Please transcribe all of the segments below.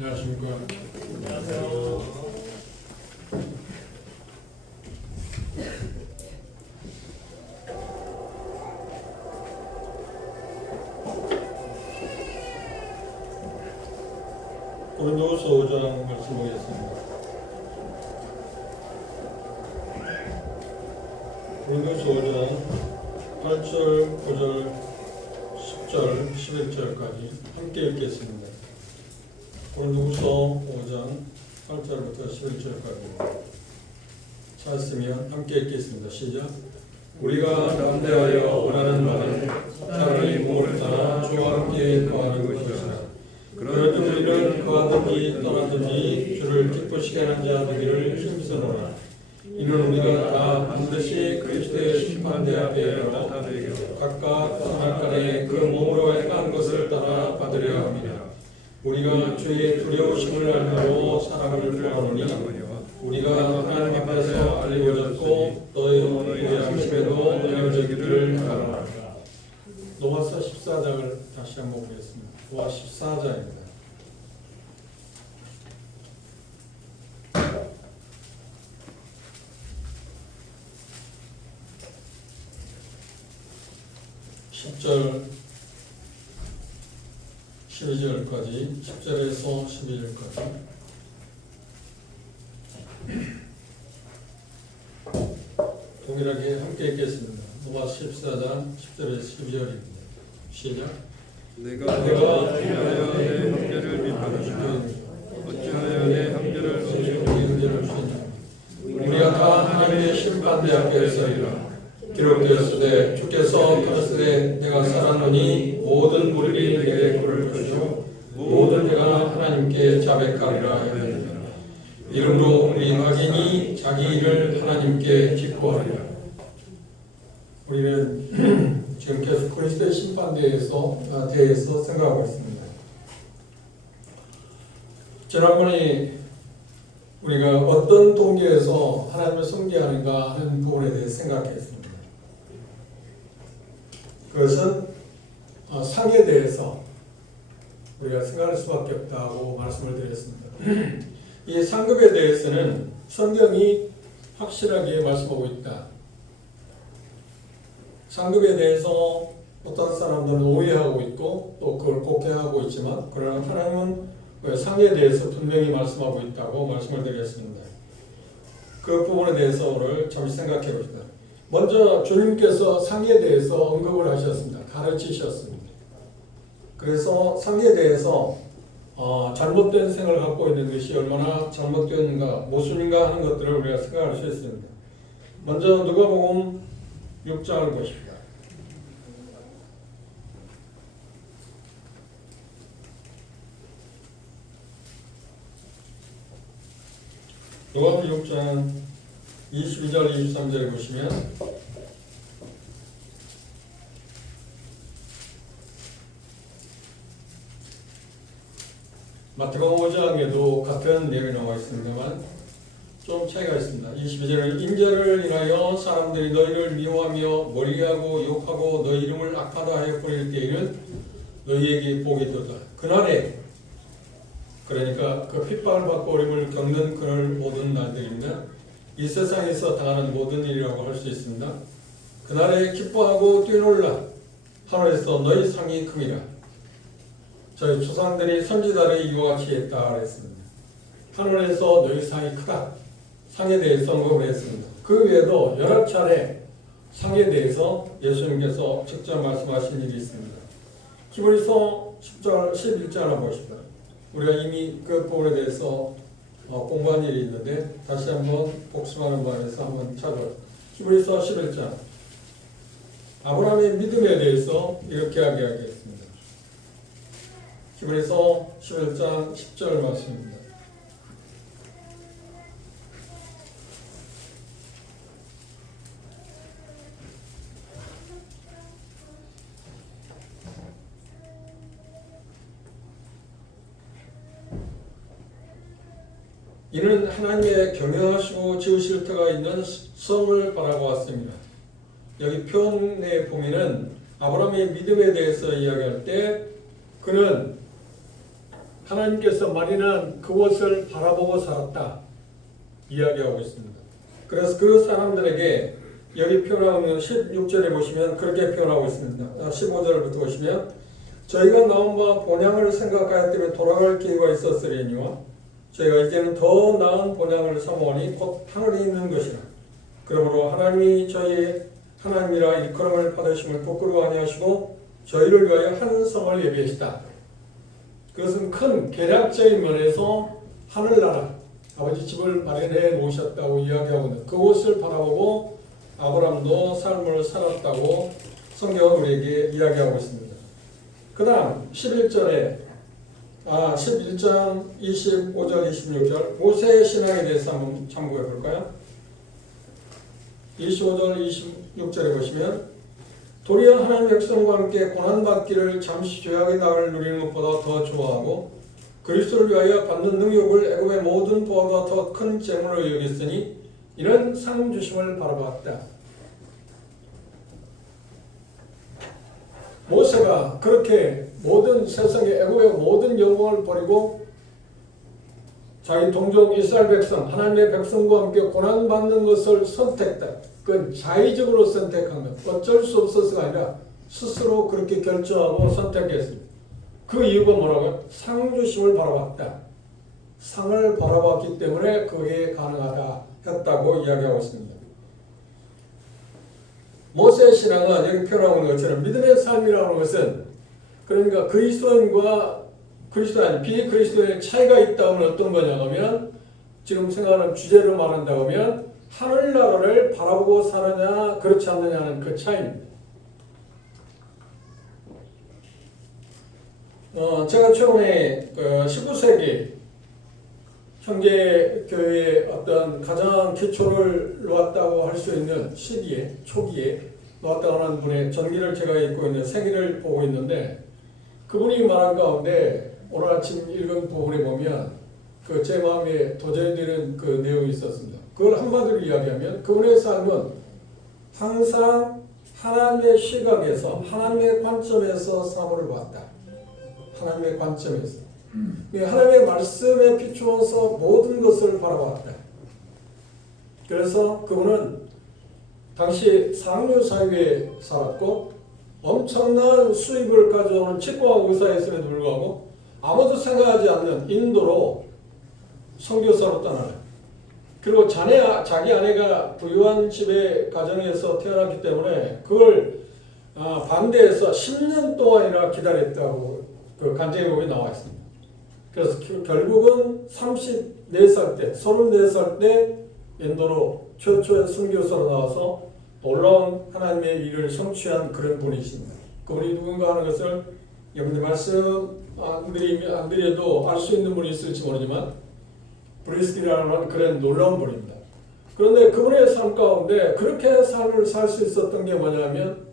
안녕하십니까. 안녕하세요. 고린도후서 5장 말씀 보겠습니다. 고린도후서 5장 8절, 9절, 10절, 11절까지 함께 읽겠습니다. 고린도후서 5장 8절부터 11절까지 찾았으면 함께 읽겠습니다. 시작. 우리가 담대하여 원하는 바는 차라리 몸을 따라 주와 함께 거하는 것이라. 그러니 우리는 거하든지 떠나든지 주를 기쁘시게 하는 자 되기를 힘쓰노라. 이는 우리가 다 반드시 그리스도의 심판대 앞에 나타되기로 각각 선악간에 그 몸으로 행한 것을 따라 받으려 합니다. 우리가 주의 두려우심을 알므로 사랑을 표하노니 우리가 하나님 앞에서 알려졌고 너희 양심에도 알려지기를 바라노라. 로마서 14장을 다시 한번 보겠습니다. 로마 14장입니다. (10절) 12절까지 10절에서 12절까지 동일하게 함께 읽겠습니다. 로마 14장 10절에서 12절입니다. 시작. 내가 어찌하여 내 형제를 비판하느냐 어찌하여 내 형제를 쏘시느냐 우리가 다 하나님의 심판대 앞에 서리라. 기록되었으되 주께서 가라사대 내가 살았노니 모든 무리를 내게 부를 것이요 모든 내가 하나님께 자백하리라 하였느니라. 이름으로 우리 각인이 자기 일을 하나님께 직고하리라. 우리는 지금 계속 그리스도의 대해서 생각하고 있습니다. 지난번에 우리가 어떤 동기에서 하나님을 숭배하는가 하는 부분에 대해 생각했습니다. 그것은 상에 대해서 우리가 생각할 수밖에 없다고 말씀을 드렸습니다. 이 상급에 대해서는 성경이 확실하게 말씀하고 있다. 상급에 대해서 어떤 사람들은 오해하고 있고 또 그걸 곡해하고 있지만 그러나 하나님은 상에 대해서 분명히 말씀하고 있다고 말씀을 드렸습니다. 그 부분에 대해서 오늘 잠시 생각해 봅시다. 먼저 주님께서 상에 대해서 언급을 하셨습니다. 가르치셨습니다. 그래서 상에 대해서 잘못된 생각을 갖고 있는 것이 얼마나 잘못된가 모순인가 하는 것들을 우리가 생각할 수 있습니다. 먼저 누가복음 6장을 보십시다. 누가복음 6장 22절 23절에 보시면 마태복음 5장에도 같은 내용이 나와 있습니다만 좀 차이가 있습니다. 22절은 인자를 인하여 사람들이 너희를 미워하며 멀리하고 욕하고 너희 이름을 악하다 하여 부릴 때에는 너희에게 복이 있도다. 그날에 그러니까 그 핍박을 받고 어림을 겪는 그런 모든 날들입니다. 이 세상에서 당하는 모든 일이라고 할 수 있습니다. 그날에 기뻐하고 뛰놀라 하늘에서 너희 상이 큼이라. 저희 조상들이 선지자를 이와 같이 했다 그랬습니다. 하늘에서 너희 상이 크다. 상에 대해서 언급을 했습니다. 그 외에도 여러 차례 상에 대해서 예수님께서 직접 말씀하신 일이 있습니다. 히브리서 10절 11절 보십시오. 우리가 이미 그 부분에 대해서 공부한 일이 있는데 다시 한번 복습하는 바에서 한번 찾아보죠. 히브리서 11장 아브라함의 믿음에 대해서 이렇게 이야기하겠습니다. 히브리서 11장 10절 말씀입니다. 이는 하나님의 경영하시고 지으실 터가 있는 성을 바라보았습니다. 여기 표현의 보면은 아브라함의 믿음에 대해서 이야기할 때 그는 하나님께서 마련한 그곳을 바라보고 살았다 이야기하고 있습니다. 그래서 그 사람들에게 여기 표현하고 있는 16절에 보시면 그렇게 표현하고 있습니다. 15절부터 보시면 저희가 나온 바 본향을 생각하였더니 돌아갈 기회가 있었으리니와 저희가 이제는 더 나은 본향을 삼으니 곧 하늘에 있는 것이라. 그러므로 하나님이 저희의 하나님이라 일컬음을 받으심을 부끄러워 아니하시고 저희를 위하여 한 성을 예비하시다. 그것은 큰 계략적인 면에서 하늘나라 아버지 집을 마련해 놓으셨다고 이야기하고 있는 그곳을 바라보고 아브라함도 삶을 살았다고 성경은 우리에게 이야기하고 있습니다. 그 다음 11장 25절 26절 모세의 신앙에 대해서 한번 참고해 볼까요? 25절 26절에 보시면 도리어 하나님 백성과 함께 고난받기를 잠시 죄악의 낙을 누리는 것보다 더 좋아하고 그리스도를 위하여 받는 능욕을 애굽의 모든 부하보다 더 큰 재물로 여겼으니 이런 상 주심을 바라봤다. 모세가 그렇게 모든 세상의 애굽의 모든 영광을 버리고 자기 동족 이스라엘 백성 하나님의 백성과 함께 고난받는 것을 선택했다. 그건 자의적으로 선택한 것, 어쩔 수 없어서가 아니라 스스로 그렇게 결정하고 선택했습니다. 그 이유가 뭐라고요? 상 주심을 바라봤다. 상을 바라봤기 때문에 그게 가능하다 했다고 이야기하고 있습니다. 모세의 신앙은 여기 표현하고 있는 것처럼 믿음의 삶이라는 것은 그러니까 그리스도인과 그리스도 아닌 비그리스도인의 차이가 있다는 어떤 거냐면 지금 생각하는 주제로 말한다고 하면 하늘나라를 바라보고 사느냐 그렇지 않느냐는 그 차이입니다. 제가 처음에 19세기 형제교회의 어떤 가장 기초를 놓았다고 할 수 있는 시기에 초기에 놓았다고 하는 분의 전기를 제가 읽고 있는 생일을 보고 있는데 그분이 말한 가운데 오늘 아침 읽은 부분에 보면 그 제 마음에 도전이 되는 그 내용이 있었습니다. 그걸 한마디로 이야기하면 그분의 삶은 항상 하나님의 시각에서 하나님의 관점에서 사물을 봤다. 하나님의 관점에서 하나님의 말씀에 비추어서 모든 것을 바라봤다. 그래서 그분은 당시 상류 사회에 살았고 엄청난 수입을 가져오는 치과 의사였음에도 불구하고 아무도 생각하지 않는 인도로 선교사로 떠나요. 그리고 자기 아내가 부유한 집의 가정에서 태어났기 때문에 그걸 반대해서 10년 동안이나 기다렸다고 그 간증록에 나와 있습니다. 그래서 결국은 34살 때, 34살 때 인도로 최초의 선교사로 나와서 놀라운 하나님의 일을 성취한 그런 분이십니다. 그분이 누군가 하는 것을 여러분들 말씀 안 드려도 알 수 있는 분이 있을지 모르지만 브리스티라는 그런 놀라운 분입니다. 그런데 그분의 삶 가운데 그렇게 삶을 살 수 있었던 게 뭐냐면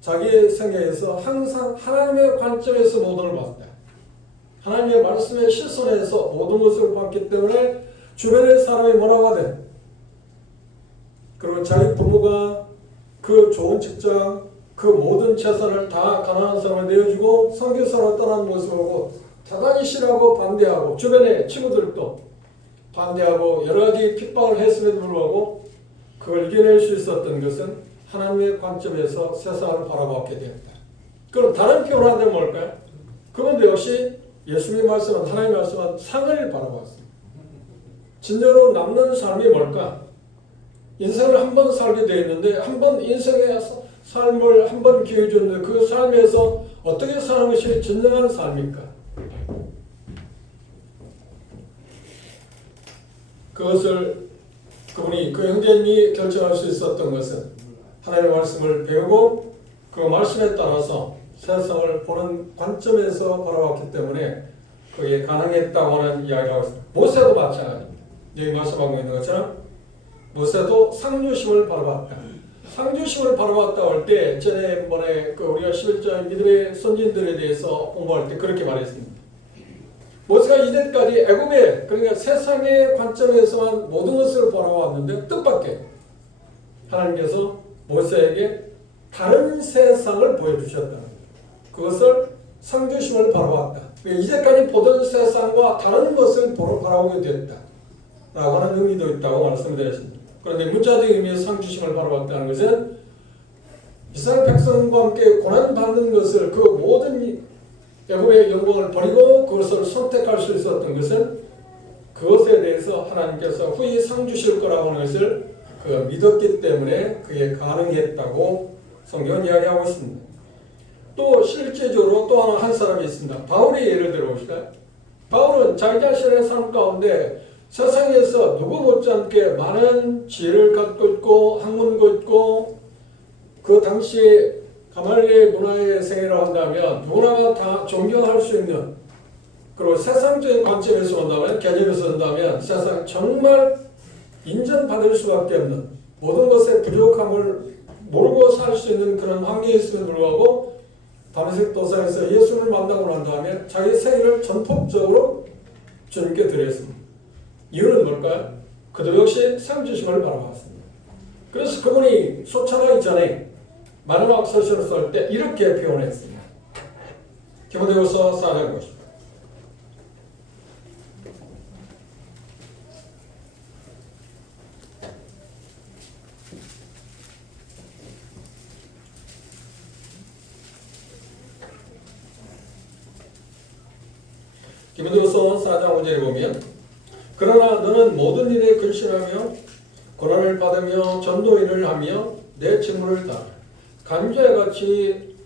자기의 생애에서 항상 하나님의 관점에서 모든 걸 봤다. 하나님의 말씀의 시선에서 모든 것을 봤기 때문에 주변의 사람이 뭐라고 하든 그리고 자기 부모가 그 좋은 직장 그 모든 재산을 다 가난한 사람에 내어주고 선교사로 떠나는 모습을 보고 대단히 싫어하고 반대하고 주변의 친구들도 반대하고 여러 가지 핍박을 했음에도 불구하고 그걸 이겨낼 수 있었던 것은 하나님의 관점에서 세상을 바라봤게 되었다. 그럼 다른 표현을 하면 뭘까요? 그건 역시 예수님이 말씀한 하나님이 말씀한 상을 바라봤습니다. 진정으로 남는 삶이 뭘까? 인생을 한 번 살게 되어 있는데 한 번 인생의 삶을 한 번 기회 줬는데 그 삶에서 어떻게 사는 것이 진정한 삶일까? 그것을 그분이 그 형제님이 결정할 수 있었던 것은 하나님의 말씀을 배우고 그 말씀에 따라서 세상을 보는 관점에서 바라봤기 때문에 그게 가능했다고 하는 이야기를 하고 있습니다. 모세도 마찬가지입니다. 여기 말씀하고 있는 것처럼 모세도 상주심을 바라봤다. 상주심을 바라봤다고 할 때 전에 우리가 11장 믿음의 선진들에 대해서 공부할 때 그렇게 말했습니다. 모세가 이제까지 애굽의 그러니까 세상의 관점에서만 모든 것을 바라왔는데 뜻밖의 하나님께서 모세에게 다른 세상을 보여주셨다. 그것을 상주심을 바라봤다. 이제까지 보던 세상과 다른 것을 바라보게 됐다. 라고 하는 의미도 있다고 말씀드렸습니다. 그런데 문자적인 의미에서 상주심을 바라봤다는 것은 이스라엘 백성과 함께 고난받는 것을 그 모든 애굽의 영광을 버리고 그것을 선택할 수 있었던 것은 그것에 대해서 하나님께서 후히 상 주실 거라고 하는 것을 그가 믿었기 때문에 그게 가능했다고 성경은 이야기하고 있습니다. 또 실제적으로 또 하나 한 사람이 있습니다. 바울의 예를 들어봅시다. 바울은 자기 자신의 삶 가운데 세상에서 누구 못지않게 많은 지혜를 갖고 있고 학문도 있고 그 당시에 가말리엘 문화의 생애를 한다면 누구나 다 존경할 수 있는 그리고 세상적인 관점에서 본다면 개념에서 본다면 세상 정말 인정받을 수밖에 없는 모든 것의 부족함을 모르고 살 수 있는 그런 환경에 있음에도 불구하고 다메섹 도상에서 예수를 만나고 난 다음에 자기 생애를 전폭적으로 주님께 드렸습니다. 이유는 뭘까요? 그도 역시 상주심을 바라봤습니다. 그래서 그분이 소천하기 전에 마지막 서신을 쓸 때 이렇게 표현했습니다. 디모데후서 4장 보십시오. 디모데후서 4장 5절에 보면 그러나 너는 모든 일에 근신하며 고난을 받으며 전도일을 하며 내 직무를 다하라. 간주와 같이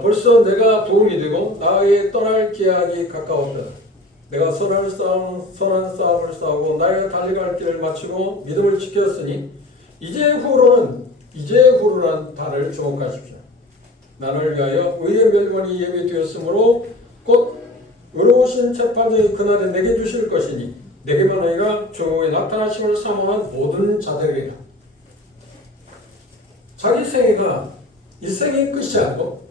벌써 내가 도움이 되고 나의 떠날 기약이 가까웠다. 내가 선한 싸움을 싸우고 나의 달려갈 길을 마치고 믿음을 지켰으니 이제후로는 달을 주목하십시오. 나를 위하여 의의 멸관이 예비되었으므로 곧 의로우신 재판장이 그날에 내게 주실 것이니 내게만 아니라 주의 나타나심을 사모한 모든 자들이라. 자기 생애가 이 생의 끝이 아니고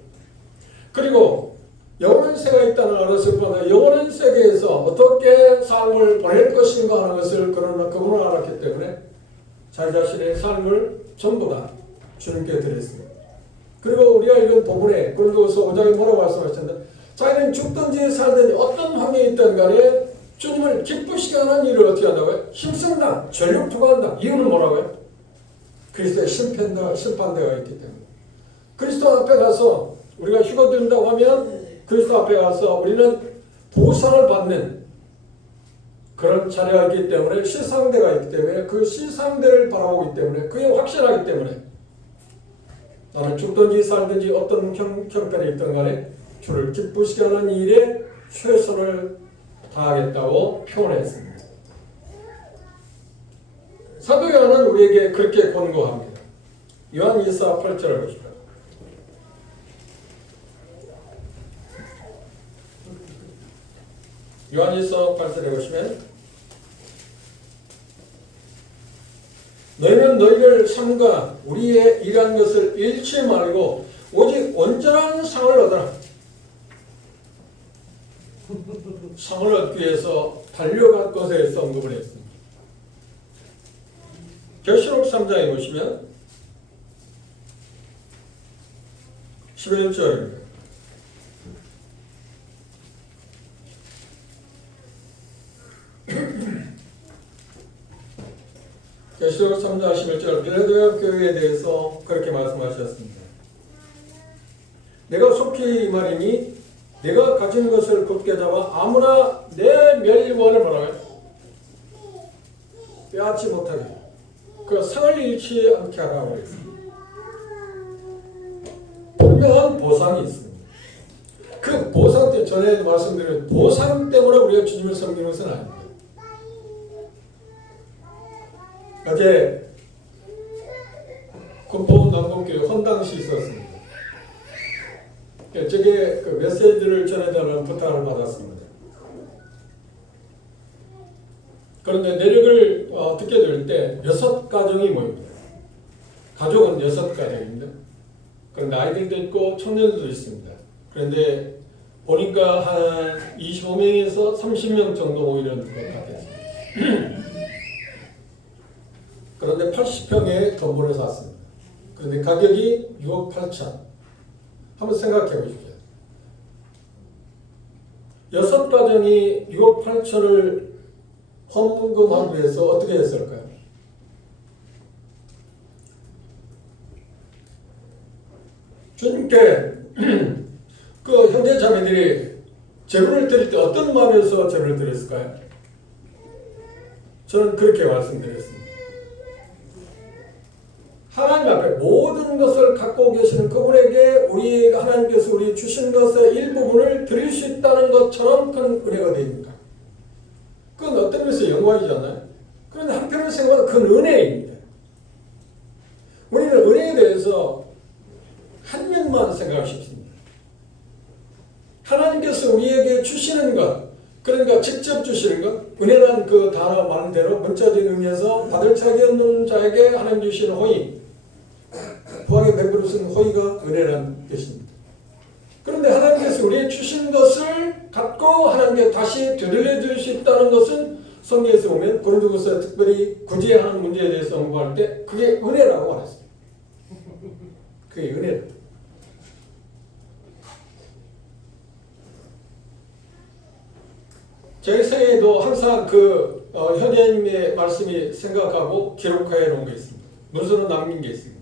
그리고 영원한 세가 있다는 알았을 뿐 영원한 세계에서 어떻게 삶을 보낼 것인가 하는 것을 그분은 알았기 때문에 자기 자신의 삶을 전부 다 주님께 드렸습니다. 그리고 우리가 읽은 본문에 고린도후서 5장에 뭐라고 말씀하셨는데 자기는 죽든지 살든지 어떤 환경이 있든 간에 주님을 기쁘시게 하는 일을 어떻게 한다고요? 힘쓴다, 전력 투구한다. 이유는 뭐라고요? 그리스도의 심판대가 있기 때문에. 그리스도 앞에 가서 우리가 휴가 든다고 하면 그리스도 앞에 가서 우리는 보상을 받는 그런 자리가 있기 때문에 시상대가 있기 때문에 그 시상대를 바라보기 때문에 그게 확실하기 때문에 나는 죽든지 살든지 어떤 형편에 있든 간에 주를 기쁘시게 하는 일에 최선을 다하겠다고 표현했습니다. 사도 요한은 우리에게 그렇게 권고합니다. 요한 2서 8절을 보십시오. 요한 2서 8절에 보시면 너희는 너희를 삼가 우리의 일한 것을 잃지 말고 오직 온전한 상을 얻어라. 상을 얻기 위해서 달려갈 것에 대해서 언급을 했습니다. 계시록 3장에 보시면 11절입니다. 계시록 3장 11절 빌라델피아 교회에 대해서 그렇게 말씀하셨습니다. 내가 속히 이 말이니 내가 가진 것을 굳게 잡아 아무나 내 멸류관을 뭐라고요? 빼앗지 못하게 그 상을 잃지 않게 하라고 했습니다. 분명한 보상이 있습니다. 그 보상 때문에 전에 말씀드린 보상 때문에 우리가 주님을 섬기는 것은 아닙니다. 어제 군포 남동교회 헌당시 있었습니다. 저게 그 메시지를 전해달라는 부탁을 받았습니다. 그런데 내력을 듣게 될 때 6가정이 모입니다. 가족은 6가정입니다. 그런데 아이들도 있고 청년들도 있습니다. 그런데 보니까 한 25명에서 30명 정도 모이는 것 같았습니다. 그런데 80평의 건물을 샀습니다. 그런데 가격이 6억 8천. 한번 생각해 보십시오. 6가정이 6억 8천을 헌금하기 위해서 어떻게 했을까요? 주님께 그 형제 자매들이 제물을 드릴 때 어떤 마음에서 제물을 드렸을까요? 저는 그렇게 말씀드렸습니다. 하나님 앞에 모든 것을 갖고 계시는 그분에게 우리 하나님께서 우리 주신 것의 일부분을 드릴 수 있다는 것처럼 큰 은혜가 됩니다. 그건 어떤 면에서 영광이잖아요. 그런데 한편으로 생각하면 그건 은혜입니다. 우리는 은혜에 대해서 한 면만 생각하십시오. 하나님께서 우리에게 주시는 것, 그러니까 직접 주시는 것, 은혜란 그 단어 말대로 문자적인 의미에서 받을 자격이 없는 자에게 하나님 주시는 호의, 부하게 베풀으신 호의가 은혜라는 뜻입니다. 그런데 하나님께서 우리에게 주신 것을 갖고 하나님께 다시 되돌려 줄 수 있다는 것은 성경에서 보면 고린도후서 특별히 구제하는 문제에 대해서 언급할 때 그게 은혜라고 말했습니다. 그게 은혜다. 제 생에도 항상 그 현재님의 말씀이 생각하고 기록해 놓은 게 있습니다. 문서로 남긴 게 있습니다.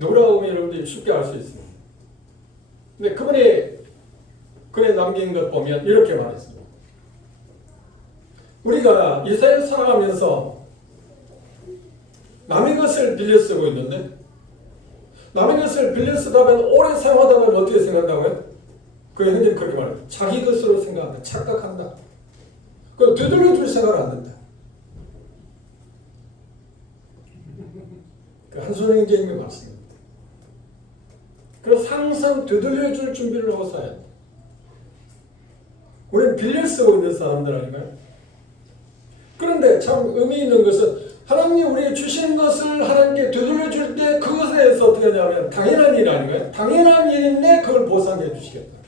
누구라고 보면 여러분들이 쉽게 알 수 있습니다. 근데 그분이 글에 남긴 것 보면 이렇게 말했습니다. 우리가 이 세상을 살아가면서 남의 것을 빌려 쓰고 있는데 남의 것을 빌려 쓰다 보면 오래 사용하다 보면 어떻게 생각한다고요? 그 형제는 그렇게 말해요. 자기 것으로 생각한다. 착각한다. 그걸 되돌려줄 생각을 안 한다. 그 한손 형제님의 말씀입니다. 그래서 항상 되돌려줄 준비를 하고 살아야 돼. 우리는 빌려 쓰고 있는 사람들 아닌가요? 그런데 참 의미 있는 것은 하나님이 우리에게 주시는 것을 하나님께 되돌려줄 때 그것에 대해서 어떻게 하냐면 당연한 일 아닌가요? 당연한 일인데 그걸 보상해 주시겠다.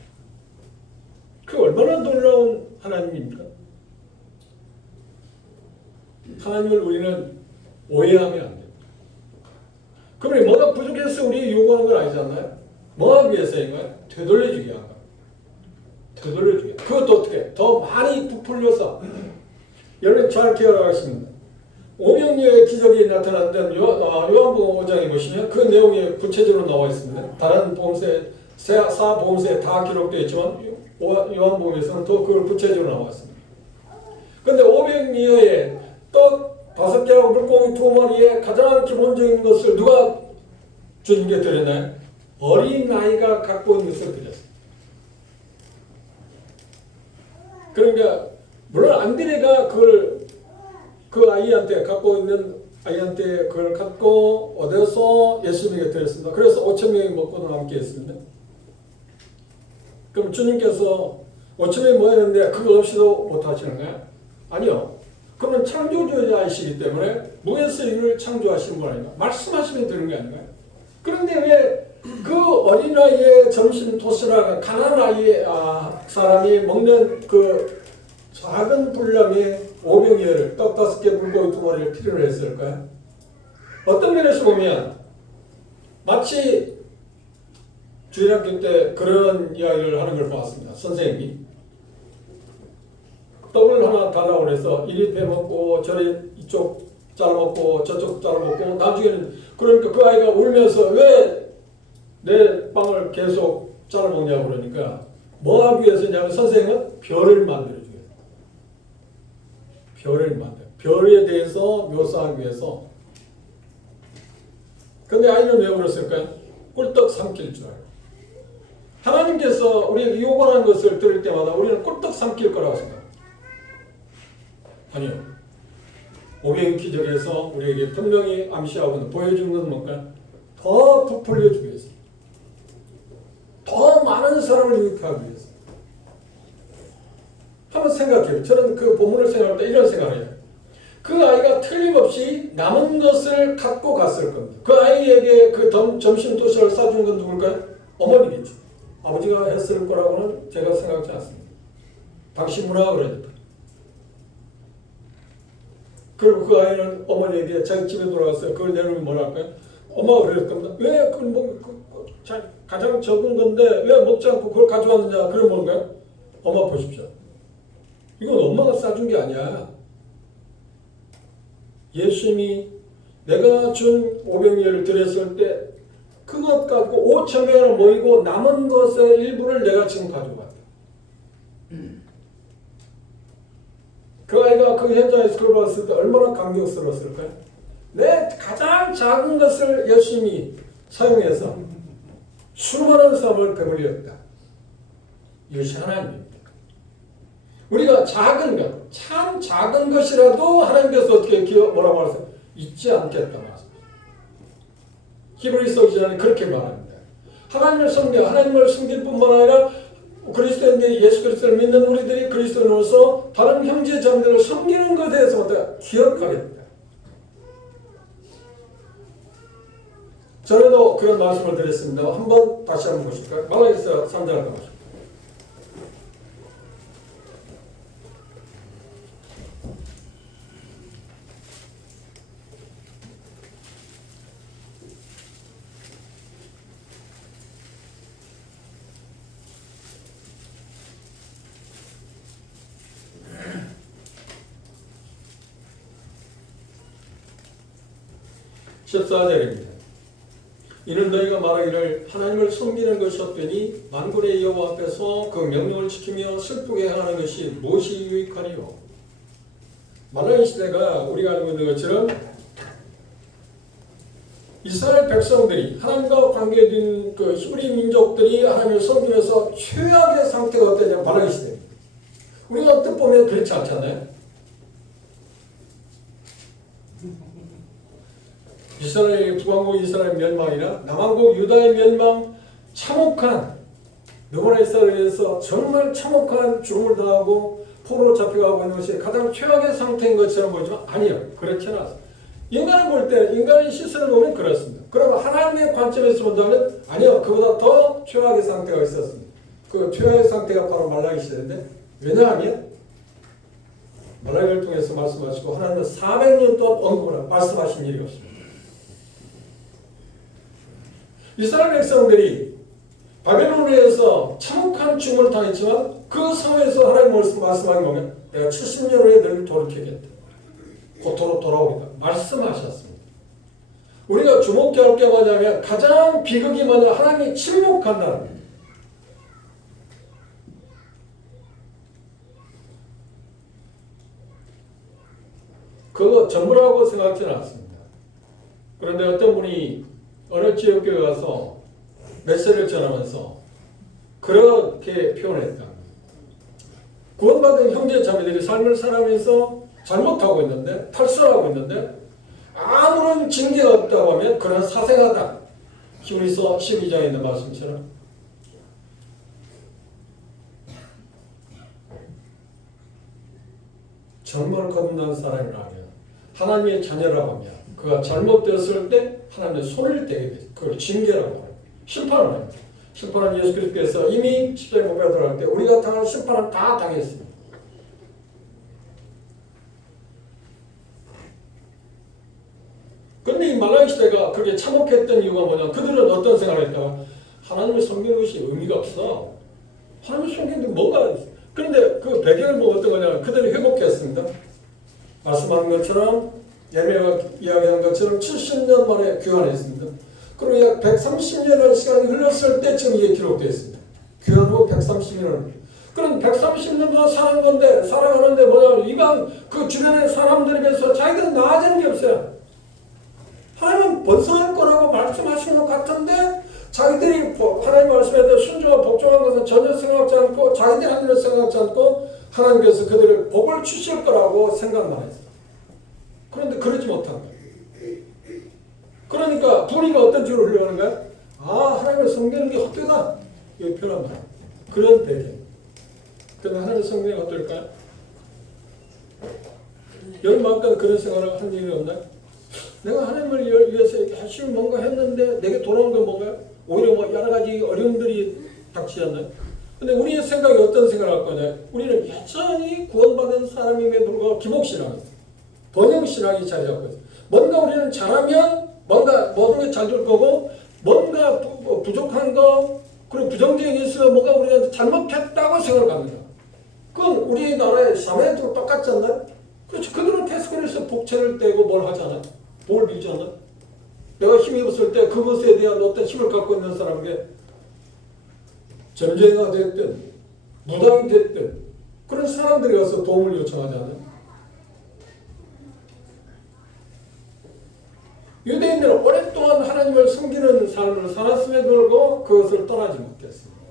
그 얼마나 놀라운 하나님입니까? 하나님을 우리는 오해하면 안 됩니다. 그러면 뭐가 부족해서 우리 요구하는 건 아니잖아요. 뭐 하기 위해서인가요? 되돌려주기 위한 거예요. 되돌려주기. 그것도 어떻게? 더 많이 부풀려서 여러분 잘 기억하겠습니다. 오병이어의 기적이 나타났던 요한복음 5장에 보시면 그 내용이 구체적으로 나와 있습니다. 다른 복음서에 사복음서에 다 기록되어 있지만 요한복음에서는 더 그걸 구체적으로 나와 있습니다. 그런데 오병이어의 떡 5개하고 물고기 2마리에 가장 기본적인 것을 누가 주님께 드렸나요? 어린아이가 갖고 있는 것을 드렸습니다. 그러니까 물론 안드레가 그걸 그 아이한테 갖고 있는 아이한테 그걸 갖고 얻어서 예수님에게 드렸습니다. 그래서 5,000명이 먹고 남게 했습니다. 그럼 주님께서 5,000명이 모였는데 그거 없이도 못하시는 거예요? 아니요. 그러면 창조주이시기 때문에 무에서 이를 창조하신 분 아닌가? 말씀하시면 되는 게 아닌가요? 그런데 왜 그 어린아이의 점심 도시락 가난한 아이 사람이 먹는 그 작은 분량의 오병이어를 떡 5개 물고기 2마리를 필요로 했을까요? 어떤 면에서 보면 마치 주일학교 때 그런 이야기를 하는 걸 봤습니다. 선생님이 떡을 하나 달라고 해서 이리 빼먹고 저리 이쪽 잘라먹고 저쪽 잘라먹고 나중에는 그러니까 그 아이가 울면서 왜 내 빵을 계속 잘라먹냐고 그러니까 뭐 하기 위해서냐면 선생님은 별을 만들어줘요. 별을 만들어. 별에 대해서 묘사하기 위해서. 근데 아이는 왜 그랬을까요? 꿀떡 삼킬 줄 알아요. 하나님께서 우리에게 요구하는 것을 들을 때마다 우리는 꿀떡 삼킬 거라고 생각합니다. 아니요. 오병이어 기적에서 우리에게 분명히 암시하고는 보여주는 건 뭘까요? 더 부풀려 주기 위해서. 더 많은 사람을 유익하기 위해서. 한번 생각해요. 저는 그 본문을 생각할 때 이런 생각을 해요. 그 아이가 틀림없이 남은 것을 갖고 갔을 겁니다. 그 아이에게 그 점심 도시락을 싸준 건 누굴까요? 어머니겠죠. 아버지가 했을 거라고는 제가 생각하지 않습니다. 당시 문화가 그러니까. 그리고 그 아이는 어머니에게 자기 집에 돌아가서 그걸 내놓으면 뭐라 할까요? 엄마가 그랬을 겁니다. 왜 그걸 가장 적은 건데 왜 먹지 않고 그걸 가져왔느냐? 그럼 뭔가요? 엄마 보십시오. 이건 엄마가 싸준 게 아니야. 예수님이 내가 준 500녀를 드렸을 때 그것 갖고 5,000명을 모이고 남은 것의 일부를 내가 지금 가지고 왔다. 그 아이가 그 현장에서 그걸 봤을 때 얼마나 감격스러웠을까요? 내 가장 작은 것을 예수님이 사용해서 수많은 사람을 배불리었다. 이것이 하나님입니다. 우리가 작은 것, 참 작은 것이라도 하나님께서 어떻게 뭐라고 하세요? 잊지 않겠다 말씀. 히브리서 기자는 그렇게 말합니다. 하나님을 섬겨 하나님을 섬길 뿐만 아니라 그리스도인들이 예수 그리스도를 믿는 우리들이 그리스도인으로서 다른 형제 자매들을 섬기는 것에 대해서 기억하겠다. 전에도 그런 말씀을 드렸습니다. 한번 다시 한번 보실까요? 말라기서 3장을 보십시오. (14절입니다) 이는 너희가 말하기를 하나님을 섬기는 것이었더니 만군의 여호와 앞에서 그 명령을 지키며 슬프게 행하는 것이 무엇이 유익하니요. 말라기 시대가 우리가 알고 있는 것처럼 이스라엘 백성들이 하나님과 관계된 그 히브리 민족들이 하나님을 섬기면서 최악의 상태가 어땠냐. 말라기 시대. 우리가 어떻게 보면 그렇지 않잖아요. 이스라엘 북왕국 이스라엘 멸망이나 남왕국 유다의 멸망, 참혹한 너무나 이스라엘에서 정말 참혹한 죽음을 당하고 포로로 잡혀가고 있는 것이 가장 최악의 상태인 것처럼 보이지만 아니요, 그렇지 않아요. 인간을 볼 때 인간의 시선을 보면 그렇습니다. 그러면 하나님의 관점에서 본다면 아니요, 그보다 더 최악의 상태가 있었습니다. 그 최악의 상태가 바로 말라기 시대인데, 왜냐하면 말라기를 통해서 말씀하시고 하나님은 400년 동안 언급을 말씀하신 일이 없습니다. 이스라엘 백성들이 바벨론에서 참혹한 죽음을 당했지만 그 상황에서 하나님 말씀하기 보면 내가 70년 후에 너를 돌이키겠다. 고토로 돌아오겠다. 말씀하셨습니다. 우리가 주목해야 할 게 뭐냐면 가장 비극이 뭐냐. 하나님이 침묵한다는 거예요. 그거 전부라고 생각하지는 않습니다. 그런데 어떤 분이 어느 지역교회 가서 메시지를 전하면서 그렇게 표현했다. 구원받은 형제 자매들이 삶을 살아가면서 잘못하고 있는데, 탈선하고 있는데 아무런 징계가 없다고 하면 그런 사생하다. 히브리서 12장에 있는 말씀처럼 정말 거듭난 사람이라면, 하나님의 자녀라고 하면 그가 잘못되었을 때 하나님의 손을 떼게 돼. 그걸 징계라고 합니다. 심판을 합니다. 심판은 예수 그리스도께서 이미 십자가에 못 박혀 들어갈 때 우리가 당할 심판은 다 당했습니다. 그런데 이 말라기 시대가 그렇게 참혹했던 이유가 뭐냐. 그들은 어떤 생각을 했다가 하나님을 섬기는 것이 의미가 없어. 하나님을 섬기는데 뭐가. 그런데 그 배경을 보고 어떤 거냐. 그들이 회복했습니다. 말씀하는 것처럼 예레미야가 이야기한 것처럼 70년 만에 귀환했습니다. 그리고 약 130년의 시간이 흘렀을 때 지금 이게 기록되어 있습니다. 귀환 후 130년. 그럼 130년 동안 사는 건데, 살아가는데 뭐냐면 이방 그 주변의 사람들에 비해서 자기들은 나아지는 게 없어요. 하나님은 번성할 거라고 말씀하시는 것 같은데 자기들이 하나님 말씀에 대해 순종하고 복종한 것은 전혀 생각하지 않고 자기들이 하는 일을 생각하지 않고 하나님께서 그들을 복을 주실 거라고 생각만 했어요. 그런데 그러지 못한 거예요. 그러니까 불의가 어떤 줄을 흘러가는 거야? 아, 하나님을 섬기는 게 헛되다. 이거 표현한 거야. 그런 배경. 그런데 하나님을 섬기는 게 어떨까요? 여러분 마음까지 그런 생각을 한 적이 없나요? 내가 하나님을 위해서 열심히 뭔가 했는데 내게 돌아온 건 뭔가요? 오히려 뭐 여러 가지 어려움들이 닥치지 않나요? 근데 우리의 생각이 어떤 생각을 할 거냐? 우리는 여전히 구원받은 사람임에 불구하고 기복신앙이 있어요. 번영신앙이 자리 잡고 있어요. 뭔가 우리는 잘하면 뭔가 모든 게 잘 될 거고, 뭔가 부족한 거, 그리고 부정적인 게 있으면 뭔가 우리가 잘못했다고 생각을 합니다. 그건 우리나라의 자매도 똑같지 않나요? 그렇죠. 그들은 태스크에서 복채를 떼고 뭘 하잖아요. 뭘 빌잖아요. 내가 힘이 없을 때 그것에 대한 어떤 힘을 갖고 있는 사람에게 전쟁가 됐든 무당이 됐든 그런 사람들이 와서 도움을 요청하잖아요. 유대인들은 오랫동안 하나님을 섬기는 삶을 살았음에도 불구하고 그것을 떠나지 못했습니다.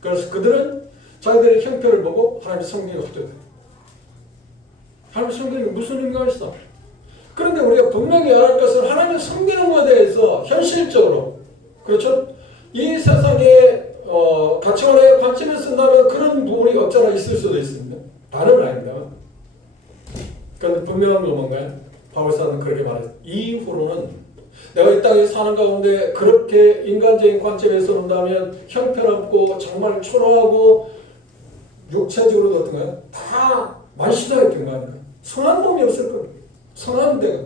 그래서 그들은 자기들의 형편을 보고 하나님을 섬기기가 헛되다. 하나님을 섬기는 게 무슨 의미가 있어? 그런데 우리가 분명히 알을 것은 하나님을 섬기는 것에 대해서 현실적으로, 그렇죠? 이 세상의 가치관의 관점에서 쓴다면 그런 부분이 없잖아 있을 수도 있습니다. 다른 아닙니다. 그런데 분명한 건 뭔가요? 바울사는 그렇게 말했어요. 이후로는 내가 이 땅에 사는 가운데 그렇게 인간적인 관점에서 본다면 형편없고 정말 초라하고 육체적으로도 어떤가요? 다 만시장했던 거 아닙니까? 성한 놈이 없을 거예요. 성한 데가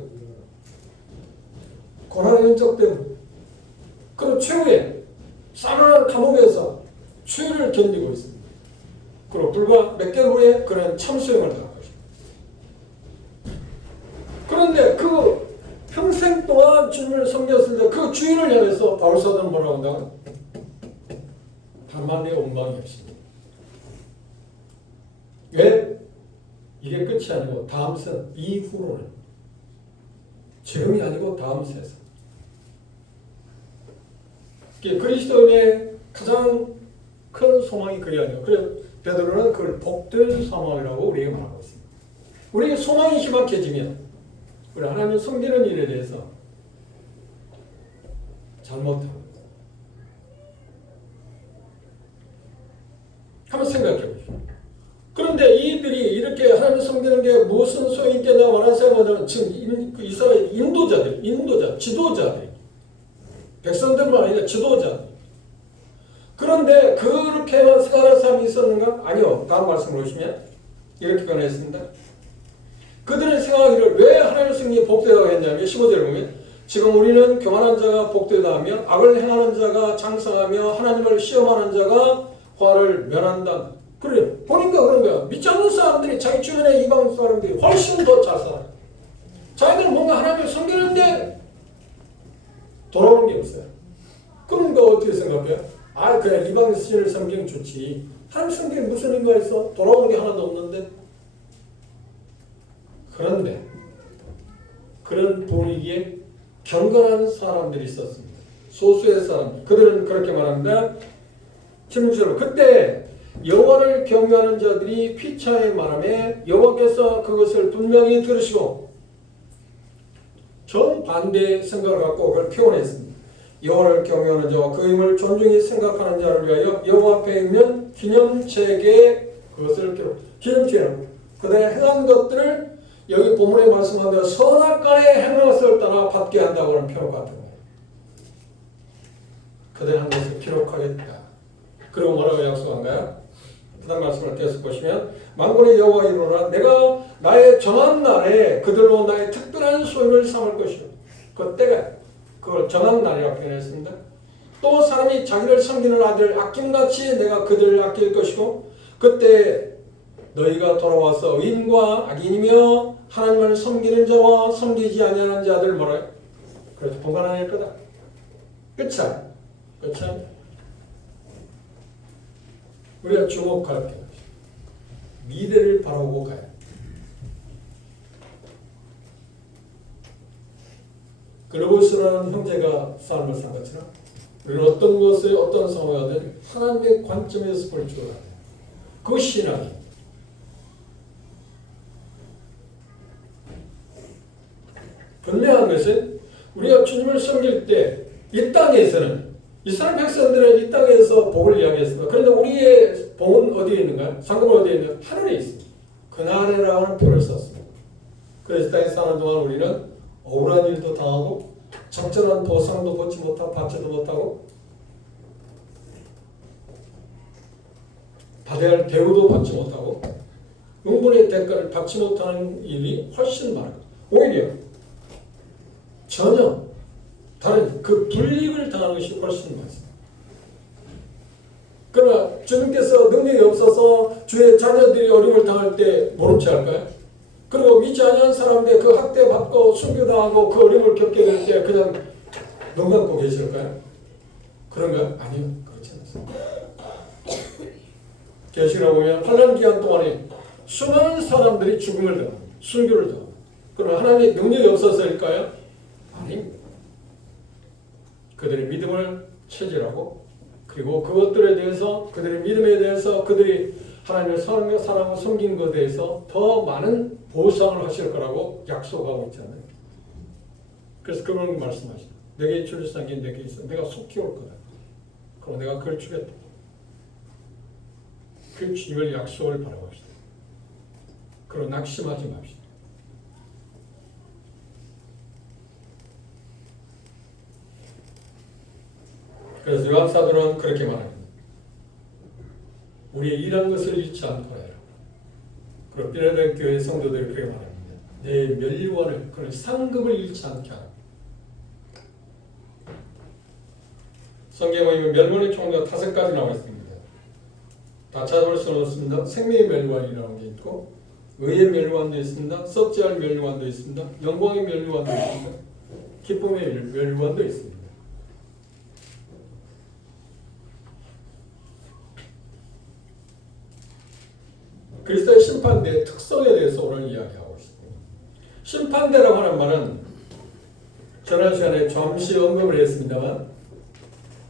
고난의 인적 때문에 그리고 최후에 싸늘한 감옥에서 추위를 견디고 있습니다. 그리고 불과 몇 개월 후에 그는 참수형을 당한 것입니다. 그런데 그 평생 동안 주님을 섬겼을 때 그 주인을 향해서 바울사도는 뭐라고 한다? 다만의 원망이 없습니다. 왜? 이게 끝이 아니고 다음 생 이후로는 지금이 아니고 다음 세상. 그리스도인의 가장 큰 소망이 그게 아니에요. 그래서 베드로는 그걸 복된 소망이라고 우리에게 말하고 있습니다. 우리의 소망이 희박해지면 우리 하나님을 섬기는 일에 대해서 잘못합니다. 한번 생각해 보십시오. 그런데 이들이 이렇게 하나님을 섬기는 게 무슨 소용이 있겠냐 말하는 사람은 지금 이스라엘 인도자들, 지도자들, 백성들만 아니라 지도자들. 그런데 그렇게만 생각하는 사람이 있었는가? 아니요. 다음 말씀을 보시면 이렇게 변했습니다. 그들의 생각하기를 왜 하나님을 섬기는 복되다고 했냐면 15절을 보면 지금 우리는 교만한 자가 복되다 하며 악을 행하는 자가 장성하며 하나님을 시험하는 자가 화를 면한다. 그래요. 보니까 그런 거야. 믿지 않는 사람들이 자기 주변의 이방 사람들이 훨씬 더 잘 살아요. 자기들은 뭔가 하나님을 섬기는데 돌아오는 게 없어요. 그러니까 어떻게 생각해요? 아, 그냥 이방 신을 섬기면 좋지. 하나님 섬기면 무슨 의미가 있어? 돌아오는 게 하나도 없는데. 그런데 그런 분위기에 경건한 사람들이 있었습니다. 소수의 사람들. 그들은 그렇게 말합니다. 16절로 그때 여호와를 경외하는 자들이 피차에 말하며 여호와께서 그것을 분명히 들으시고 정반대의 생각을 갖고 그걸 표현했습니다. 여호와를 경외하는 자와 그 이름을 존중히 생각하는 자를 위하여 여호와 앞에 있는 기념책에 그것을 기념책은 그들의 행한 것들을 여기 본문에 말씀한 대로 선악간에 행한 것을 따라 받게 한다고 하는 표현 같은 거예요. 그들의 한 것을 기록하겠다. 그리고 뭐라고 약속한가요? 그 다음 말씀을 계속 보시면 만군의 여호와 이르노라 내가 나의 정한 날에 그들로 나의 특별한 소유를 삼을 것이요. 그 때가 그걸 정한 날이라고 표현했습니다. 또 사람이 자기를 섬기는 아들 아낌같이 내가 그들을 아낄 것이고 그때 너희가 돌아와서 의인과 악인이며 하나님을 섬기는 자와 섬기지 아니하는 자들 뭐래요? 그래서 분간할 거다. 끝이야. 끝이야. 우리가 주목할 게 미래를 바라보고 가야 돼. 그러고서는 형제가 삶을 산 것처럼 우리는 어떤 것에 어떤 상황이든 하나님의 관점에서 볼 줄 알아야 돼. 그 신앙이 분명한 것은 우리가 주님을 섬길 때 이 땅에서는 이스라엘 백성들은 이 땅에서 복을 이야기했습니다. 그런데 우리의 복은 어디에 있는가요? 상급은 어디에 있는가요? 하늘에 있습니다. 그날에라고 하는 표현을 썼습니다. 그래서 이 땅에 사는 동안 우리는 억울한 일도 당하고 적절한 보상도 받지 못하고 받지도 못하고 받아야 할 대우도 받지 못하고 응분의 대가를 받지 못하는 일이 훨씬 많아요. 오히려 전혀 다른 그 불이익을 당하는 것이 훨씬 많습니다. 그러나 주님께서 능력이 없어서 주의 자녀들이 어려움을 당할 때 모른 체 할까요? 그리고 믿지 않는 사람들 그 학대받고 순교당하고 그 어려움을 겪게 될 때 그냥 눈 감고 계실까요? 그런가요? 아니요. 그렇지 않습니다. 계시록 보면 환난 기간 동안에 수많은 사람들이 죽음을 당합니다. 순교를 당합니다. 그럼 하나님의 능력이 없어서일까요? 아닙니다. 그들의 믿음을 체질하고 그리고 그것들에 대해서 그들의 믿음에 대해서 그들이 하나님의 사랑하고 섬긴 것에 대해서 더 많은 보상을 하실 거라고 약속하고 있잖아요. 그래서 그런 말씀하시죠. 내게 주를 상긴 내게 있어. 내가 속히 올 거다. 그럼 내가 그걸 주겠다. 그 주님을 약속을 바라봅시다. 그럼 낙심하지 맙시다. 그래서 요한 사도는 그렇게 말합니다. 우리의 일한 것을 잃지 않고 해라. 그리고 필라델피아 성도들이 그렇게 말합니다. 내 멸류관을 그런 상급을 잃지 않게 하라. 성경에 보면 멸관의 총회가 5가지 나와 있습니다. 다 찾아볼 수는 없습니다. 생명의 멸관이라는 게 있고 의의 멸관도 있습니다. 썩지 않을 멸관도 있습니다. 영광의 멸관도 있습니다. 기쁨의 멸관도 있습니다. 그리스도의 심판대의 특성에 대해서 오늘 이야기하고 있습니다. 심판대라고 하는 말은 지난 시간에 잠시 언급을 했습니다만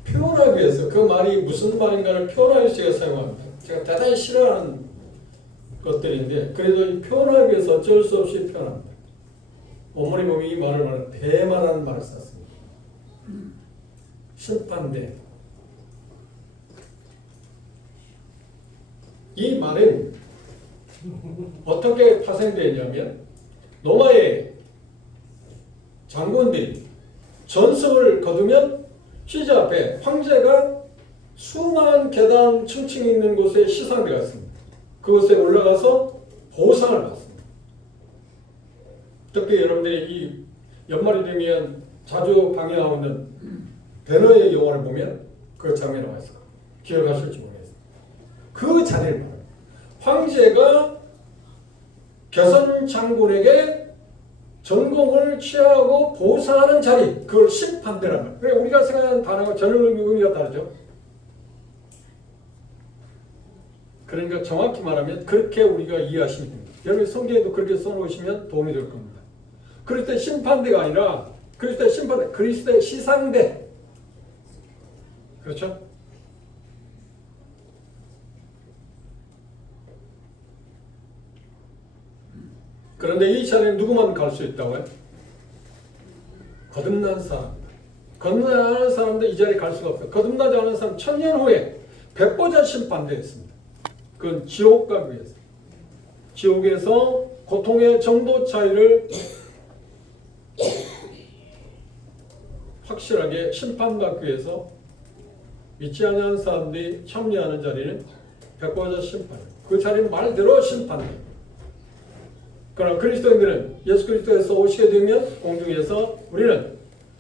표현하기 위해서 그 말이 무슨 말인가를 표현하기 위해서 사용합니다. 제가 대단히 싫어하는 것들인데 그래도 이 표현하기 위해서 어쩔 수 없이 표현합니다. 원문에 보면 이 말을 말하는 배만한 말을 썼습니다. 심판대. 이 말은 어떻게 파생되었냐면 로마의 장군들이 전성을 거두면 시자 앞에 황제가 수많은 계단 층층이 있는 곳에 시상대 갔습니다. 그곳에 올라가서 보상을 받습니다. 특히 여러분들이 이 연말이 되면 자주 방영하고 있는 배너의 영화를 보면 그 장면이 나와 있어요. 기억하실지 모르겠어요. 그 자리를 말합니다. 황제가 개선 장군에게 전공을 취하고 보상하는 자리, 그걸 심판대란 말이에요. 그러니까 우리가 생각하는 단어가 전혀 의미가 다르죠. 그러니까 정확히 말하면 그렇게 우리가 이해하시면 됩니다. 여러분 성경에도 그렇게 써놓으시면 도움이 될 겁니다. 그리스도의 심판대가 아니라 그리스도의 심판대, 그리스도의 시상대. 그렇죠? 그런데 이 자리에 누구만 갈 수 있다고요? 거듭난 사람. 거듭나지 않은 사람도 이 자리에 갈 수가 없어요. 거듭나지 않은 사람 1000년 후에 백보자 심판대에 있습니다. 그건 지옥 가기 위해서. 지옥에서 고통의 정도 차이를 확실하게 심판받기 위해서 믿지 않는 사람들이 참여하는 자리는 백보자 심판이에요. 그 자리는 말대로 심판이에요. 그러나 그리스도인들은 예수 그리스도에서 오시게 되면 공중에서 우리는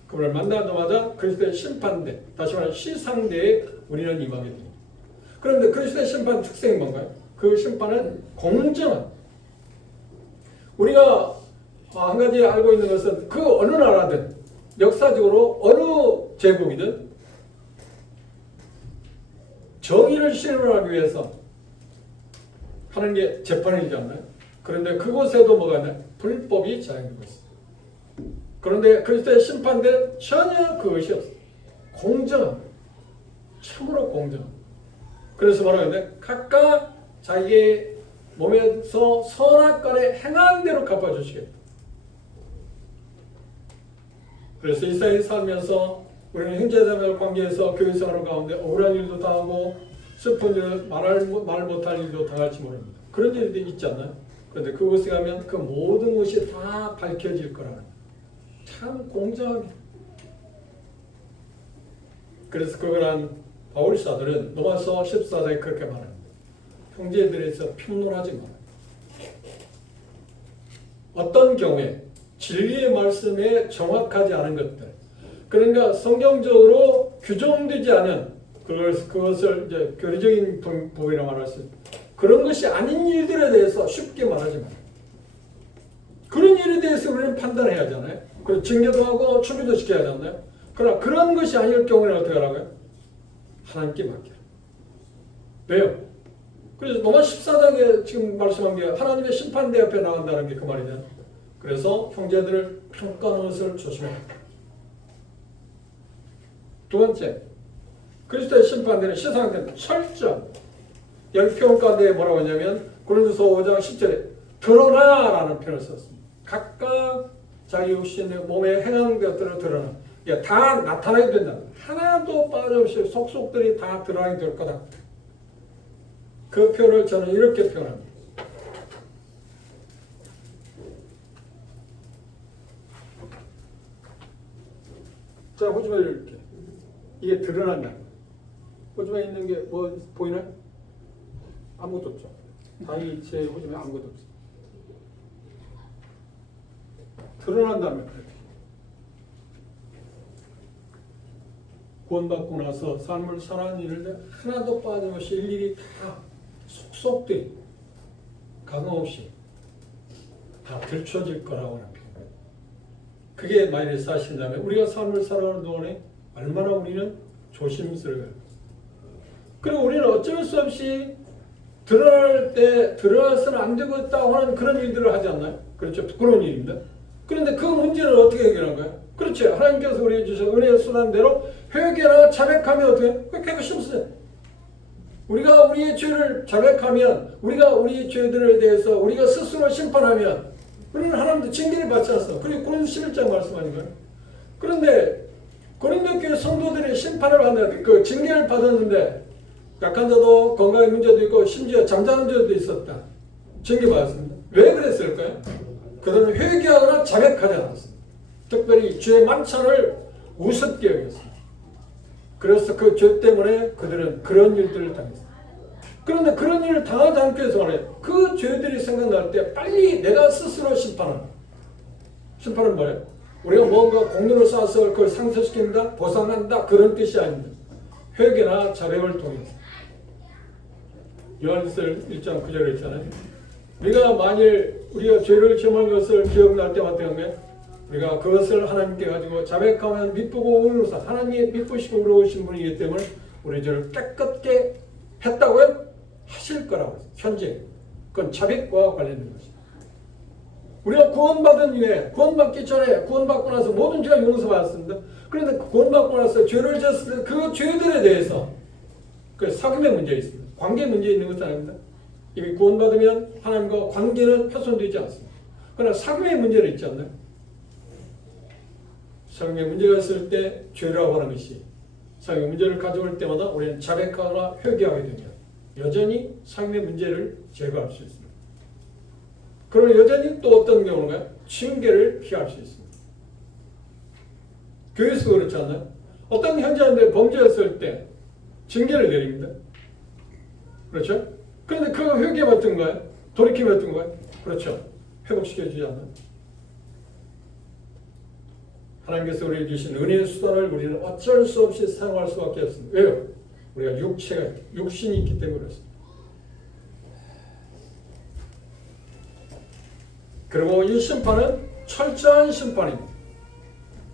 그분을 만나자마자 그리스도의 심판대, 다시 말하면 시상대에 우리는 임하게 됩니다. 그런데 그리스도의 심판 특성이 뭔가요? 그 심판은 공정한. 우리가 한 가지 알고 있는 것은 그 어느 나라든 역사적으로 어느 제국이든 정의를 실현하기 위해서 하는 게 재판이지 않나요? 그런데 그곳에도 뭐가 있나요? 불법이 자행되고 있습니다. 그런데 그리스도의 심판대 전혀 그것이 없어요. 공정합니다. 참으로 공정합니다. 그래서 말하는데 각각 자기의 몸에서 선악간에 행한 대로 갚아주시겠다. 그래서 이 세상에 살면서 우리는 형제자매 관계에서 교회생활 가운데 억울한 일도 당하고 슬픈 일, 말 못할 일도 당할지 모릅니다. 그런 일들이 있지 않나요? 그런데 그곳에 가면 그 모든 것이 다 밝혀질 거라는 거예요. 참 공정하게. 그래서 그걸 한 바울 사도는 로마서 14장에 그렇게 말합니다. 형제들에서 평론하지 마라. 어떤 경우에 진리의 말씀에 정확하지 않은 것들, 그러니까 성경적으로 규정되지 않은 그것을 이제 교리적인 법이라고 말할 수 있습니다. 그런 것이 아닌 일들에 대해서 쉽게 말하지 마요. 그런 일에 대해서 우리는 판단해야 하잖아요. 그리고 징계도 하고 추비도 시켜야 하잖아요. 그러나 그런 것이 아닐 경우에는 어떻게 하라고요? 하나님께 맡겨라. 왜요? 그래서 로마 14장에 지금 말씀한 게 하나님의 심판대 앞에 나간다는 게 그 말이잖아요. 그래서 형제들을 평가하는 것을 조심해라. 두 번째, 그리스도의 심판대는 세상한테는 철저한 여기 표현 가운데 뭐라고 하냐면 고린도서 5장 10절에 드러나라는 표현을 썼습니다. 각각 자기 육신의 몸에 행하는 것들을 드러나. 다 나타나게 된다. 하나도 빠짐없이 속속들이 다 드러나게 될 거다. 그 표현을 저는 이렇게 표현합니다. 자, 호주에 이렇게 이게 드러난다. 호주에 있는 게 뭐 보이나요? 아무것도 없죠. 다행히 제 호주에 아무것도 없어요. 드러난다면 구원받고 나서 삶을 살아가는 일을 하나도 빠짐없이 일일이 다 속속들이 가감없이 다 들춰질 거라고 하는 표현. 그게 만일에 사실이라면 우리가 삶을 살아가는 동안에 얼마나 우리는 조심스러워요. 그리고 우리는 어쩔 수 없이 드러날 때 드러나서는 안 되고 있다고 하는 그런 일들을 하지 않나요? 그렇죠. 부끄러운 일입니다. 그런데 그 문제를 어떻게 해결한 거예요? 그렇죠. 하나님께서 우리에게 주신 은혜의 수단대로 회개나 자백하면 어떻게 해요? 깨끗이 없어져요. 우리가 우리의 죄를 자백하면, 우리가 우리의 죄들에 대해서 우리가 스스로 심판하면 우리는 하나님도 징계를 받지 않습니다. 그리고 고린도 11장 말씀하니까요. 그런데 고린도 교회 성도들이 심판을 받는 그 징계를 받았는데 약한 자도 건강의 문제도 있고 심지어 잠자는 자도 있었다. 징계받았습니다. 왜 그랬을까요? 그들은 회개하거나 자백하지 않았습니다. 특별히 죄의 만찬을 우습게 여겼습니다. 그래서 그 죄 때문에 그들은 그런 일들을 당했습니다. 그런데 그런 일을 당하지 않기 위해서 말해요. 그 죄들이 생각날 때 빨리 내가 스스로 심판하는. 심판은 뭐예요? 우리가 뭔가 공로를 쌓아서 그걸 상쇄시킨다, 보상한다 그런 뜻이 아닙니다. 회개나 자백을 통해서. 요한일서 1장 9절에 있잖아요. 우리가 만일 우리가 죄를 범한 것을 기억날 때마다 우리가 그것을 하나님께 가지고 자백하면 미쁘고 의로우사 하나님이 미쁘시고 의로우신 분이기 때문에 우리 죄를 깨끗게 했다고요? 하실 거라고 했어요. 현재 그건 자백과 관련된 것입니다. 우리가 구원받은 이후에 구원받기 전에 구원받고 나서 모든 죄가 용서받았습니다. 그런데 구원받고 나서 죄를 지었을 때 그 죄들에 대해서 그 사귐의 문제가 있습니다. 관계 문제 있는 것은 아닙니다. 이미 구원받으면 하나님과 관계는 훼손되지 않습니다. 그러나 사귐의 문제는 있지 않나요? 사귐의 문제가 있을 때 죄라고 하는 것이 사귐의 문제를 가져올 때마다 우리는 자백하거나 회개하게 되면 여전히 사귐의 문제를 제거할 수 있습니다. 그러나 여전히 또 어떤 경우인가요? 징계를 피할 수 있습니다. 교회에서 그렇지 않나요? 어떤 현장인데 범죄했을 때 징계를 내립니다. 그렇죠? 그런데 그거 회개가 어떤 거예요? 돌이킴이 어떤 거예요? 그렇죠. 회복시켜주지 않나요? 하나님께서 우리에게 주신 은혜의 수단을 우리는 어쩔 수 없이 사용할 수밖에 없습니다. 왜요? 우리가 육신이 있기 때문에 그렇습니다. 그리고 이 심판은 철저한 심판입니다.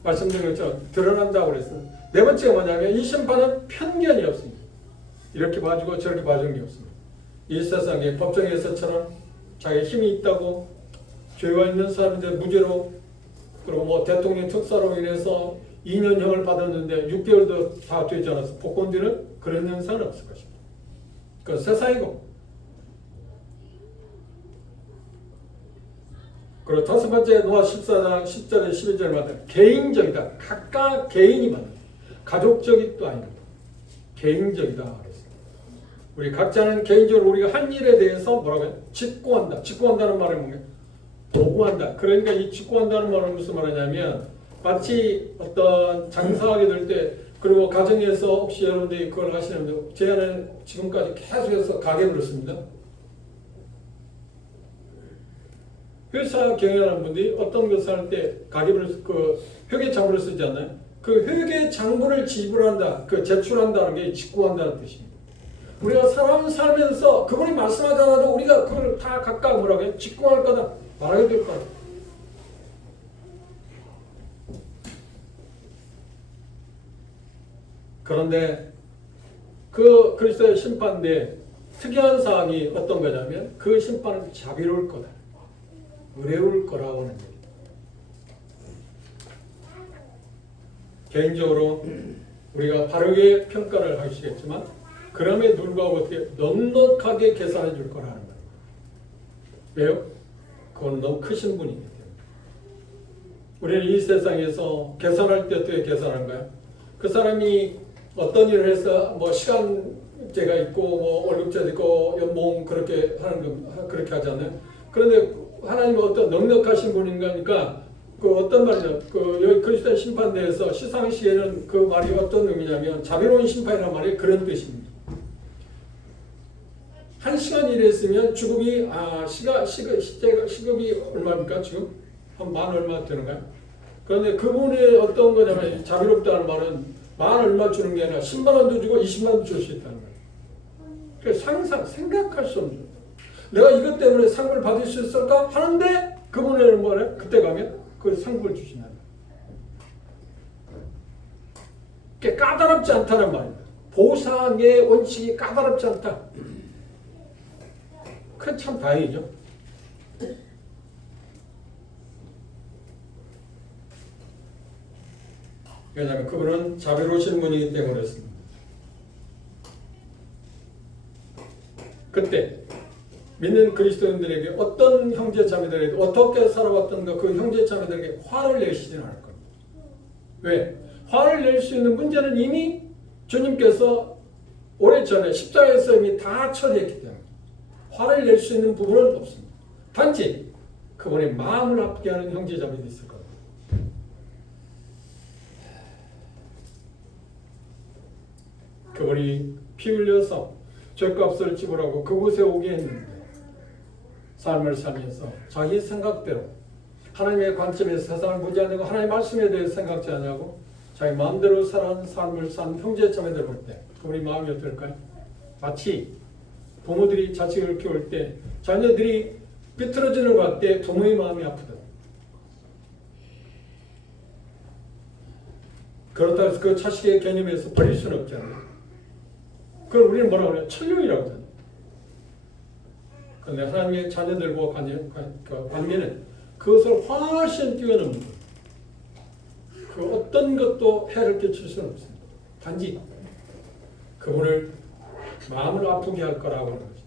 말씀드린 것처럼 드러난다고 그랬어요. 네 번째가 뭐냐면 이 심판은 편견이 없습니다. 이렇게 봐주고 저렇게 봐주는 게 없습니다. 이 세상에 법정에서처럼 자기 힘이 있다고 죄가 있는 사람인데 무죄로 그리고 뭐 대통령 특사로 인해서 2년형을 받았는데 6개월도 다 되지 않아서 복권되는 그런 현상은 없을 것입니다. 그건 세상이고. 그리고 다섯 번째 노아 14장 10절에 11절에 말하면 개인적이다. 각각 개인이 만든 가족적이 아닙니다. 개인적이다. 그랬어요. 우리 각자는 개인적으로 우리가 한 일에 대해서 뭐라고 해요? 직고한다. 직고한다는 말은 뭐예요? 도구한다. 그러니까 이 직고한다는 말은 무슨 말이냐면 마치 어떤 장사하게 될 때 그리고 가정에서 혹시 여러분들이 그걸 하시는데 제 안에 지금까지 계속해서 가계부를 씁니다. 회사 경영하는 분들이 어떤 것을 할 때 가계부를 회계장부를 쓰지 않나요? 그 회개 장부를 지불한다, 그 제출한다는 게 직구한다는 뜻입니다. 우리가 사람 살면서 그분이 말씀하지 않아도 우리가 그걸 다 각각 뭐라고 해요? 직구할 거다, 말하게 될 거다. 그런데 그 그리스도의 심판대에 특이한 사항이 어떤 거냐면 그 심판은 자비로울 거다, 의로울 거라고 하는 얘기입니다. 개인적으로 우리가 바르게 평가를 하시겠지만 그럼에도 불구하고 어떻게 넉넉하게 계산해 줄 거라는 거예요. 왜요? 그건 너무 크신 분이기 때문에. 우리는 이 세상에서 계산할 때 어떻게 계산한가요? 그 사람이 어떤 일을 해서 뭐 시간제가 있고 뭐 월급제도 있고 연봉 그렇게 하는 거 그렇게 하잖아요. 그런데 하나님은 어떤 넉넉하신 분인가니까 그 어떤 말이냐, 그 여기 그리스도의 심판대에서 시상시에는 그 말이 어떤 의미냐면 자비로운 심판이라는 말이 그런 뜻입니다. 1시간 일했으면 주급이 시급이 얼마입니까 지금? 한 만 얼마 되는가요? 그런데 그분의 어떤 거냐면 자비롭다는 말은 만 얼마 주는 게 아니라 10만 원도 주고 20만 원도 줄 수 있다는 거예요. 그러니까 생각할 수 없는. 내가 이것 때문에 상을 받을 수 있을까 하는데 그분은 뭐래? 그때 가면 그 상을 주시나요? 그게 까다롭지 않다는 말입니다. 보상의 원칙이 까다롭지 않다. 그건 참 다행이죠. 왜냐하면 그분은 자비로우신 분이기 때문에 그렇습니다. 그때 믿는 그리스도인들에게 어떤 형제 자매들에게 어떻게 살아왔던가 그 형제 자매들에게 화를 내시지는 않을 겁니다. 왜? 화를 낼 수 있는 문제는 이미 주님께서 오래전에 십자가에서 이미 다 처리했기 때문에 화를 낼 수 있는 부분은 없습니다. 단지 그분의 마음을 아프게 하는 형제 자매도 있을 겁니다. 그분이 피 흘려서 죄값을 지불하고 그곳에 오게 했는데 삶을 살면서 자기 생각대로 하나님의 관점에서 세상을 보지 않고 하나님의 말씀에 대해서 생각지 않냐고 자기 마음대로 살아가는 삶을 산 형제자매들 볼 때 그분이 마음이 어떨까요? 마치 부모들이 자식을 키울 때 자녀들이 비틀어지는 것 같을 때 부모의 마음이 아프다. 그렇다고 해서 그 자식의 개념에서 버릴 수는 없잖아요. 그걸 우리는 뭐라고 그래요? 천륜이라고 하잖아요. 그런데 하나님의 자녀들과 관계는 그것을 훨씬 뛰어넘는 거예요. 그 어떤 것도 해를 끼칠 수는 없습니다. 단지 그분을 마음을 아프게 할 거라고 하는 거죠.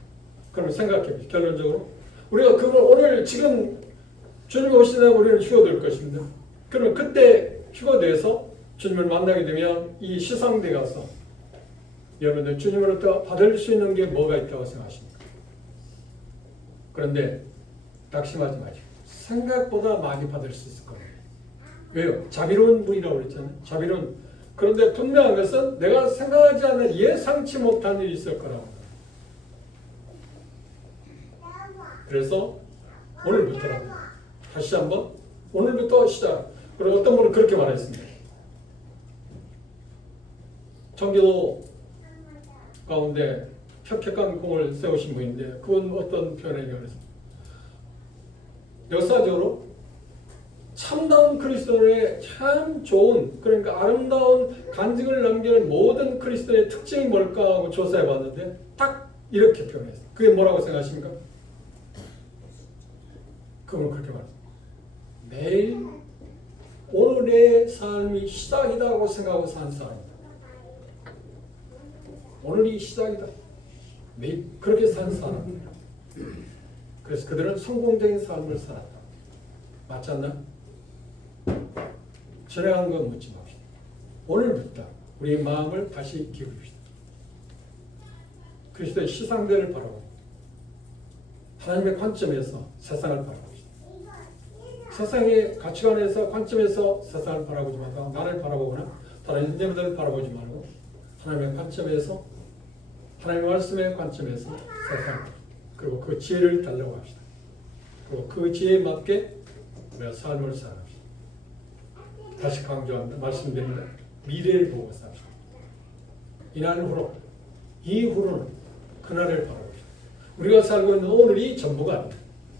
그럼 생각해 보시죠. 결론적으로 우리가 그분 오늘 지금 주님 오시는 우리는 휴거될 것입니다. 그러면 그때 휴거돼서 주님을 만나게 되면 이 시상대 가서 여러분들 주님으로부터 받을 수 있는 게 뭐가 있다고 생각하십니까? 그런데 낙심하지 마시고 생각보다 많이 받을 수 있을 겁니다. 왜요? 자비로운 분이라고 그랬잖아요. 자비로운. 그런데 분명한 것은 내가 생각하지 않는 예상치 못한 일이 있을 거라고. 그래서 오늘부터라도 다시 한번 오늘부터 시작. 그리고 어떤 분은 그렇게 말했습니다. 청교도 가운데 혁혁한 공을 세우신 분인데 그건 어떤 표현이냐고 그래서 역사적으로 참다운 그리스도의 참 좋은 그러니까 아름다운 간증을 남기는 모든 그리스도의 특징이 뭘까 하고 조사해 봤는데 딱 이렇게 표현했어요. 그게 뭐라고 생각하십니까? 그건 그렇게 말했어요. 매일 오늘의 삶이 시작이다고 생각하고 사는 사람입니다. 오늘이 시작이다. 매일 그렇게 사는 사람입니다. 그래서 그들은 성공적인 삶을 살았다. 맞지 않나? 지나간 건 묻지 맙시다. 오늘부터 우리 마음을 다시 기울입시다. 그리스도의 시상대를 바라보고 하나님의 관점에서 세상을 바라봅시다. 세상의 가치관에서 관점에서 세상을 바라보지 말고 나를 바라보거나 다른 인재들을 바라보지 말고 하나님의 관점에서 하나님의 말씀의 관점에서 세상 그리고 그 지혜를 달라고 합시다. 그리고 그 지혜에 맞게 우리가 삶을 살아갑시다. 다시 강조합니다. 말씀드립니다. 미래를 보고 삽시다. 이날 후로, 이후로는 그날을 바라보시다. 우리가 살고 있는 오늘이 전부가 아니다.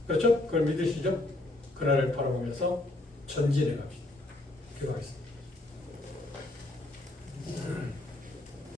그렇죠? 그걸 믿으시죠? 그날을 바라보면서 전진해 갑시다. 기도하겠습니다.